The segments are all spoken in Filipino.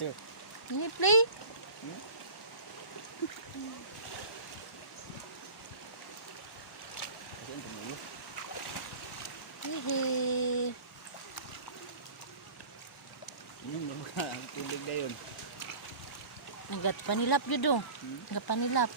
Ito. Ini play. Saan tumulo? Hihi. Inom na ba ang tubig na yun? Nagat panilap yun do. Nagat panilap.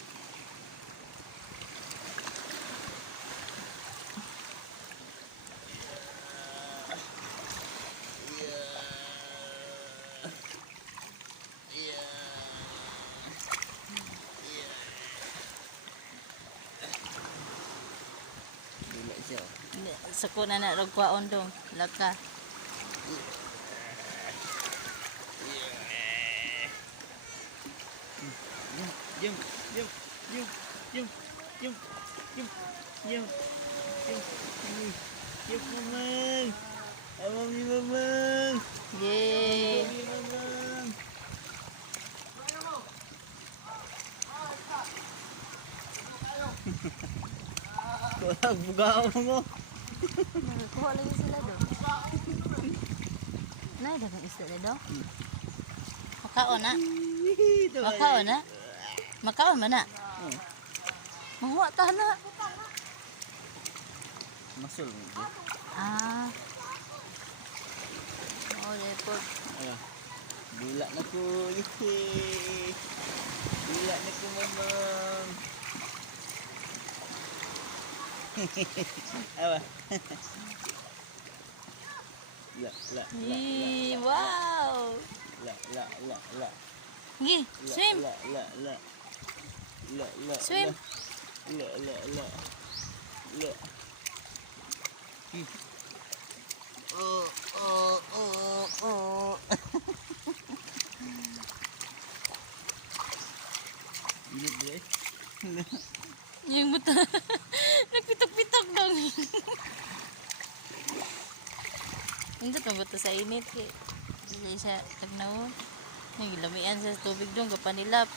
Dila siya. Sako na na ragkwaon do. Laka. Yum, yum, yum, yum, yum, yum, yum, yum, yum, Mamang. Awam ni Mamang. Yay. Awam ni Mamang. Kulang bugaw mo. Nagkuha lagi sila do. Nay dagang isda na do. Makaon na. Makaon na. Makaon man na. Mahuwa ta na. Masul mo dyan. Ah. Oh, lepod. Ayan. Dila na ko. Yehey. Dila na ko, Mamang. Awa. La, la, la, Yee, la, wow. la, la, la, la. Gi, swim. La, la, la. La, la, Swim. La, la, la. La. Oh, oh, oh, oh. Init ba eh? Yung buta. Nagpitok-pitok dong. Hindi pa buta sa init. Hindi siya tagnaw. Yung lamian sa tubig dong. Kapanilap.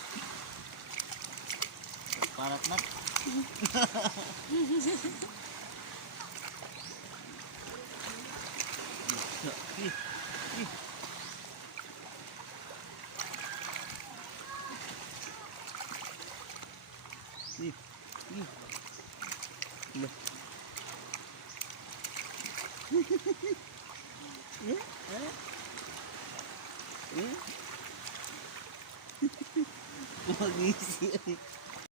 Parat mat. Magisi.